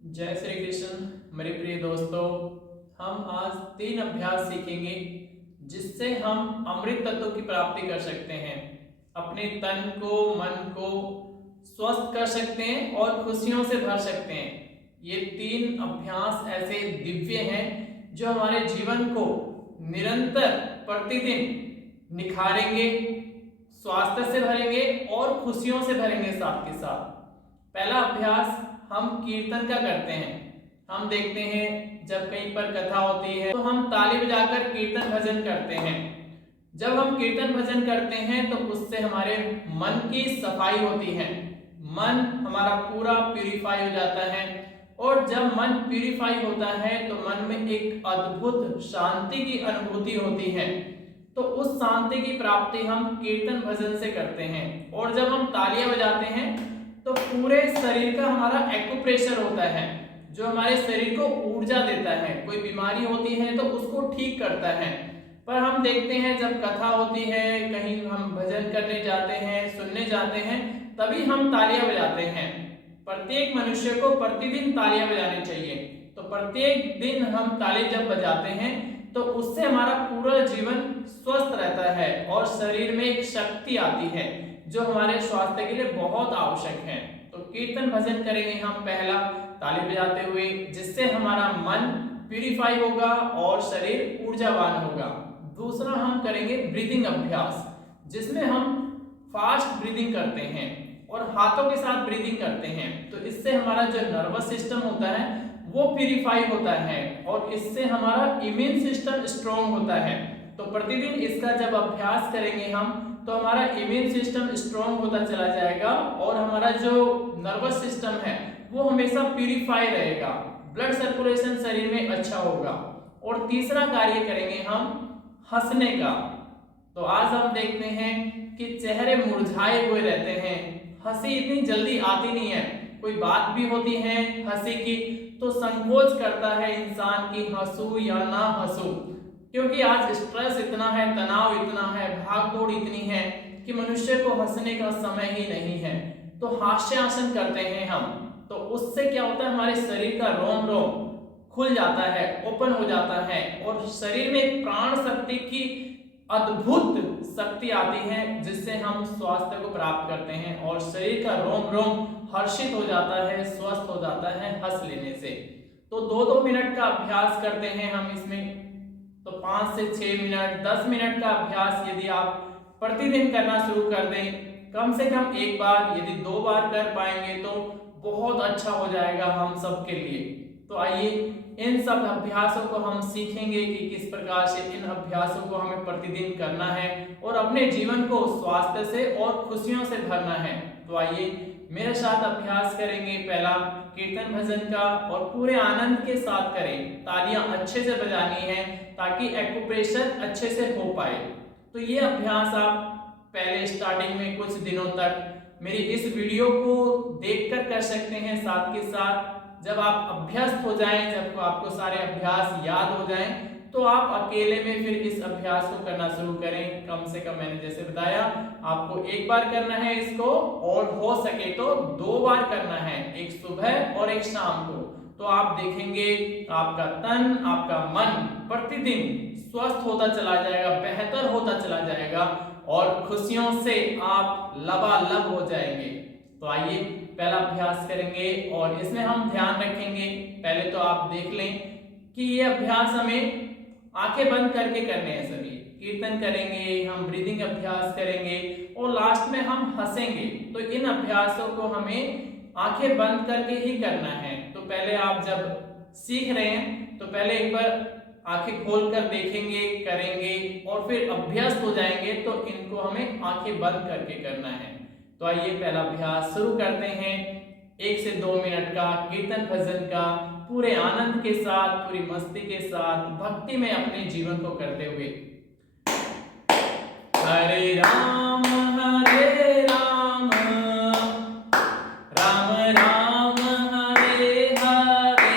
जय श्री कृष्ण मेरे प्रिय दोस्तों। हम आज 3 अभ्यास सीखेंगे जिससे हम अमृत तत्व की प्राप्ति कर सकते हैं। अपने तन को मन को स्वस्थ कर सकते हैं और खुशियों से भर सकते हैं। ये 3 अभ्यास ऐसे दिव्य हैं जो हमारे जीवन को निरंतर प्रतिदिन निखारेंगे, स्वास्थ्य से भरेंगे और खुशियों से भरेंगे साथ के साथ। पहला अभ्यास हम कीर्तन का करते हैं। हम देखते हैं जब कहीं पर कथा होती है तो हम ताली बजाकर कीर्तन भजन करते हैं। जब हम कीर्तन भजन करते हैं तो उससे हमारे मन की सफाई होती है, मन हमारा पूरा प्यूरिफाई हो जाता है। और जब मन प्यूरिफाई होता है तो मन में एक अद्भुत शांति की अनुभूति होती है। तो उस शांति की प्राप्ति हम कीर्तन भजन से करते हैं। और जब हम तालियां बजाते हैं तो पूरे शरीर का हमारा एक्यूप्रेशर होता है जो हमारे शरीर को ऊर्जा देता है। कोई बीमारी होती है तो उसको ठीक करता है। पर हम देखते हैं जब कथा होती है, कहीं हम भजन करने जाते हैं, सुनने जाते हैं, तभी हम तालियां बजाते हैं। प्रत्येक मनुष्य को प्रतिदिन तालियां बजानी चाहिए। तो प्रत्येक दिन हम ताली जब बजाते हैं तो उससे हमारा पूरा जीवन स्वस्थ रहता है और शरीर में एक शक्ति आती है जो हमारे स्वास्थ्य के लिए बहुत आवश्यक है। तो कीर्तन भजन करेंगे हम पहला ताली बजाते हुए, जिससे हमारा मन प्यूरिफाई होगा और शरीर ऊर्जावान होगा। दूसरा हम करेंगे ब्रीदिंग अभ्यास, जिसमें हम फास्ट ब्रीदिंग करते हैं और हाथों के साथ ब्रीदिंग करते हैं। तो इससे हमारा जो नर्वस सिस्टम होता है वो प्यूरिफाई होता है और इससे हमारा इम्यून सिस्टम स्ट्रांग होता है। तो प्रतिदिन इसका जब अभ्यास करेंगे हम तो हमारा इम्यून सिस्टम स्ट्रांग होता चला जाएगा और हमारा जो नर्वस सिस्टम है वो हमेशा प्यूरिफाई रहेगा, ब्लड सर्कुलेशन शरीर में अच्छा होगा। और तीसरा कार्य करेंगे हम हंसने का। तो आज हम देखते हैं कि चेहरे मुरझाए हुए रहते हैं, हंसी इतनी जल्दी आती नहीं है। कोई बात भी होती है हंसी की तो संकोच करता है इंसान की हंसू या ना हंसू, क्योंकि आज स्ट्रेस इतना है, तनाव इतना है, भाग दौड़ इतनी है कि मनुष्य को हंसने का समय ही नहीं है। तो हास्यासन करते हैं हम, तो उससे क्या होता है, हमारे शरीर का रोम रोम खुल जाता है, ओपन हो जाता है और शरीर में एक प्राण शक्ति की अद्भुत शक्ति आती है जिससे हम स्वास्थ्य को प्राप्त करते हैं और शरीर का रोम रोम हर्षित हो जाता है, स्वस्थ हो जाता है हंस लेने से। तो 2-2 मिनट का अभ्यास करते हैं हम इसमें। तो 5 से 6 मिनट, 10 मिनट का अभ्यास यदि आप प्रतिदिन करना शुरू कर दें, कम से कम एक बार, यदि 2 बार कर पाएंगे तो बहुत अच्छा हो जाएगा हम सब के लिए। तो आइए इन सब अभ्यासों को हम सीखेंगे कि किस प्रकार से इन अभ्यासों को हमें प्रतिदिन करना है और अपने जीवन को स्वास्थ्य से और खुशियों से भरना है। तो आइए मेरे साथ अभ्यास करेंगे। पहला कीर्तन भजन का, और पूरे आनंद के साथ करें। तालियां अच्छे से बजानी है ताकि एक्यूप्रेशर अच्छे से हो पाए। तो ये अभ्यास आप पहले स्टार्टिंग में कुछ दिनों तक मेरी इस वीडियो को देखकर कर सकते हैं। साथ के साथ जब आप अभ्यस्त हो जाएं, जब आपको सारे अभ्यास याद हो जाएं, तो आप अकेले में फिर इस अभ्यास को करना शुरू करें। कम से कम मैंने जैसे बताया आपको 1 बार करना है इसको, और हो सके तो 2 बार करना है, एक सुबह और एक शाम को। तो आप देखेंगे आपका तन, आपका मन प्रतिदिन स्वस्थ होता चला जाएगा, बेहतर होता चला जाएगा और खुशियों से आप लबालब हो जाएंगे। तो आइए पहला अभ्यास करेंगे और इसमें हम ध्यान रखेंगे। पहले तो आप देख लें कि ये अभ्यास हमें आंखें बंद करके करने हैं। सभी कीर्तन करेंगे, हम ब्रीदिंग अभ्यास करेंगे और लास्ट में हम हंसेंगे। तो इन अभ्यासों को हमें आंखें बंद करके ही करना है। तो पहले आप जब सीख रहे हैं तो पहले एक बार आंखें खोलकर देखेंगे, करेंगे और फिर अभ्यस्त हो जाएंगे तो इनको हमें आंखें बंद करके करना है। तो आइए पहला अभ्यास शुरू करते हैं। 1 से 2 मिनट का कीर्तन भजन का पूरे आनंद के साथ, पूरी मस्ती के साथ, भक्ति में अपने जीवन को करते हुए। हरे राम हरे राम, राम राम हरे हरे,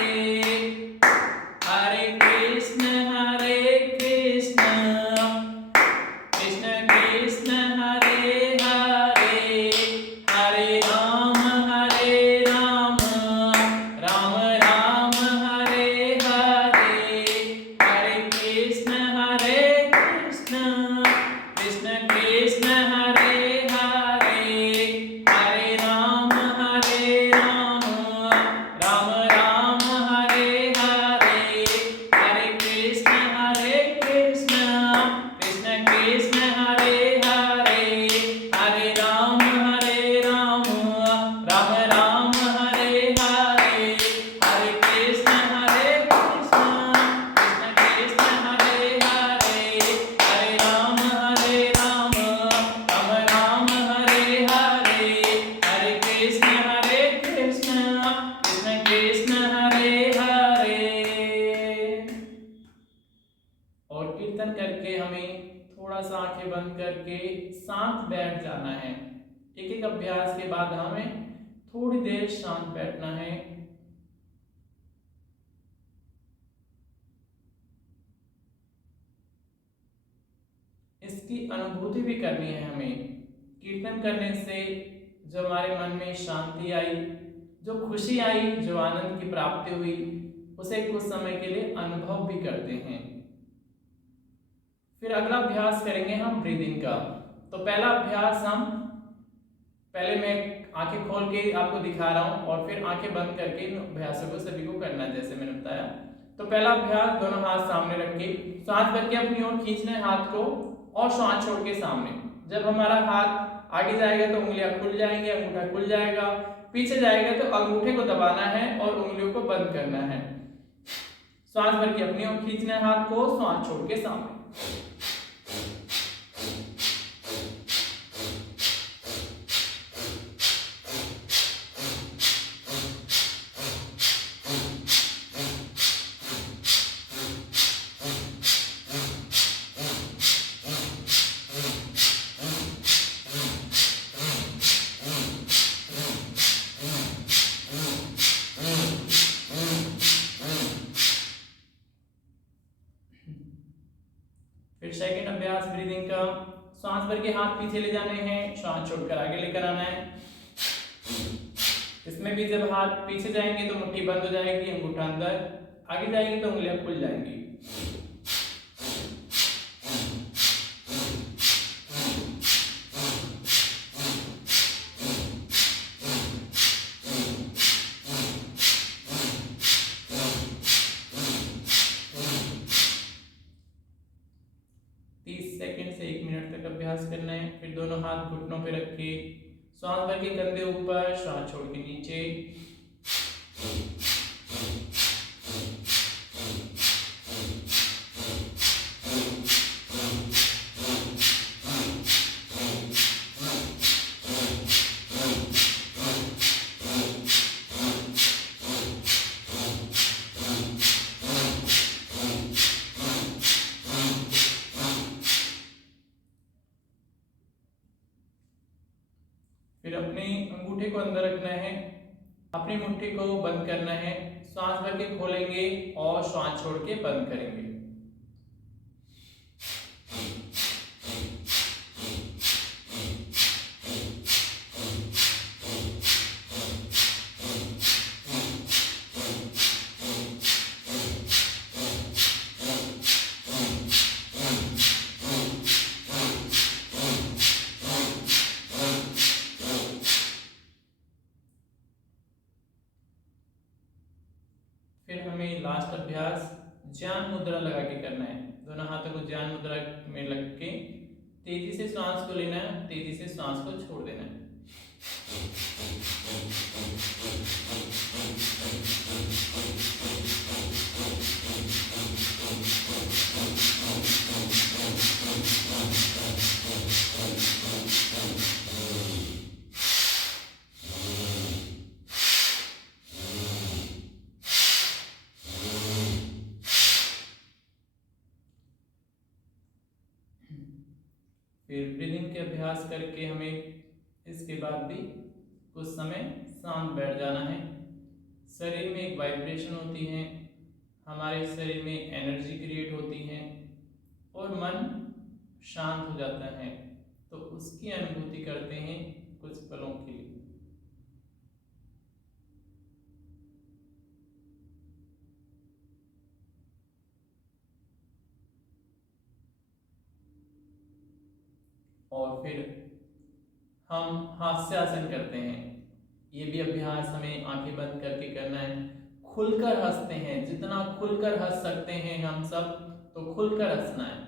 हरे कृष्ण कृष्ण कृष्ण हरे हरे, हरे राम राम बस आंखें बंद करके शांत बैठ जाना है। एक एक अभ्यास के बाद हमें थोड़ी देर शांत बैठना है। इसकी अनुभूति भी करनी है हमें। कीर्तन करने से जो हमारे मन में शांति आई, जो खुशी आई, जो आनंद की प्राप्ति हुई, उसे कुछ समय के लिए अनुभव भी करते हैं। फिर अगला अभ्यास करेंगे हम ब्रीदिंग का। तो पहला अभ्यास हम पहले मैं आंखें खोल के आपको दिखा रहा हूं और फिर आंखें बंद करके इन अभ्यासों को सभी को करना है जैसे मैंने बताया। तो पहला अभ्यास, दोनों हाथ सामने रख के सांस भर के अपनी ओर खींचना है हाथ को और सांस छोड़ के सामने। जब हमारा हाथ आगे जाएगा तो उंगलियां खुल जाएंगी, अंगूठा खुल जाएगा। पीछे जाएगा तो अंगूठे को दबाना है और उंगलियों को बंद करना है। सांस भर के अपनी ओर खींचना है हाथ को, सांस छोड़ के सामने। फिर सेकंड अभ्यास ब्रीदिंग का, सांस भर के हाथ पीछे ले जाने हैं, सांस छोड़कर आगे लेकर आना है। इसमें भी जब हाथ पीछे जाएंगे तो मुट्ठी बंद हो जाएगी, अंगूठा अंदर, आगे जाएंगे तो उंगलियां खुल जाएंगी। सेकंड से 1 मिनट तक अभ्यास करना है। फिर दोनों हाथ घुटनों पे रख के सांस भर के कंधे ऊपर, सांस छोड़ के नीचे। फिर अपने अंगूठे को अंदर रखना है, अपनी मुट्ठी को बंद करना है, सांस भर के खोलेंगे और सांस छोड़ के बंद करेंगे। फिर हमें लास्ट अभ्यास ज्ञान मुद्रा लगा के करना है। दोनों हाथों को ज्ञान मुद्रा में लग के तेजी से सांस को लेना है, तेजी से सांस को छोड़ देना है। फिर ब्रीदिंग के अभ्यास करके हमें इसके बाद भी कुछ समय शांत बैठ जाना है। शरीर में एक वाइब्रेशन होती है, हमारे शरीर में एनर्जी क्रिएट होती है और मन शांत हो जाता है। तो उसकी अनुभूति करते हैं कुछ पलों के लिए। और फिर हम हास्यासन करते हैं। ये भी अभ्यास हमें आंखें बंद करके करना है। खुलकर हंसते हैं, जितना खुलकर हंस सकते हैं हम सब, तो खुलकर हंसना है।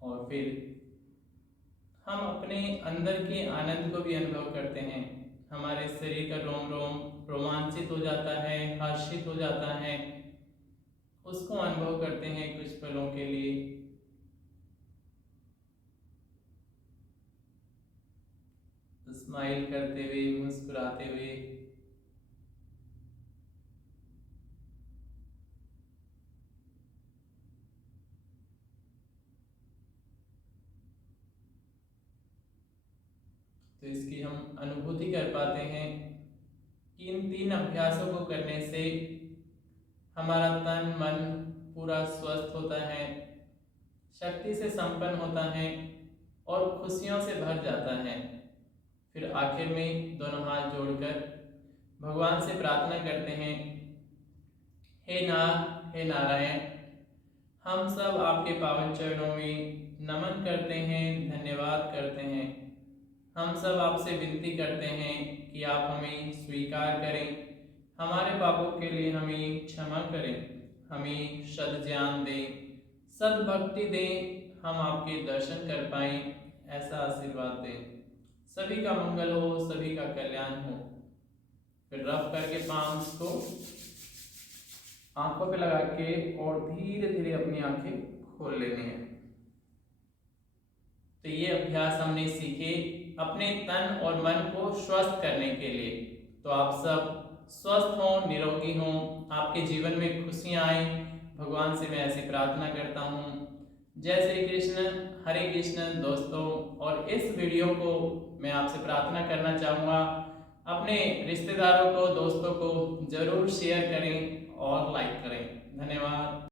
और फिर हम अपने अंदर के आनंद को भी अनुभव करते हैं। हमारे शरीर का रोम रोम रोमांचित हो जाता है, हर्षित हो जाता है, उसको अनुभव करते हैं कुछ पलों के लिए। स्माइल करते हुए, मुस्कुराते हुए। तो इसकी हम अनुभूति कर पाते हैं कि इन 3 अभ्यासों को करने से हमारा तन मन पूरा स्वस्थ होता है, शक्ति से संपन्न होता है और खुशियों से भर जाता है। फिर आखिर में दोनों हाथ जोड़कर भगवान से प्रार्थना करते हैं, हे नाथ, हे नारायण, हम सब आपके पावन चरणों में नमन करते हैं, धन्यवाद करते हैं। हम सब आपसे विनती करते हैं कि आप हमें स्वीकार करें, हमारे पापों के लिए हमें क्षमा करें, हमें सद ज्ञान दें, सद्भक्ति दें, हम आपके दर्शन कर पाएं, ऐसा आशीर्वाद दें। सभी का मंगल हो, सभी का कल्याण हो। फिर रफ करके पाम्स को आंखों पे लगा के और धीरे धीरे अपनी आंखें खोल लेनी है। तो ये अभ्यास हमने सीखे अपने तन और मन को स्वस्थ करने के लिए। तो आप सब स्वस्थ हों, निरोगी हों, आपके जीवन में खुशियां आए, भगवान से मैं ऐसी प्रार्थना करता हूँ। जय श्री कृष्ण, हरे कृष्ण दोस्तों। और इस वीडियो को मैं आपसे प्रार्थना करना चाहूँगा, अपने रिश्तेदारों को, दोस्तों को जरूर शेयर करें और लाइक करें। धन्यवाद।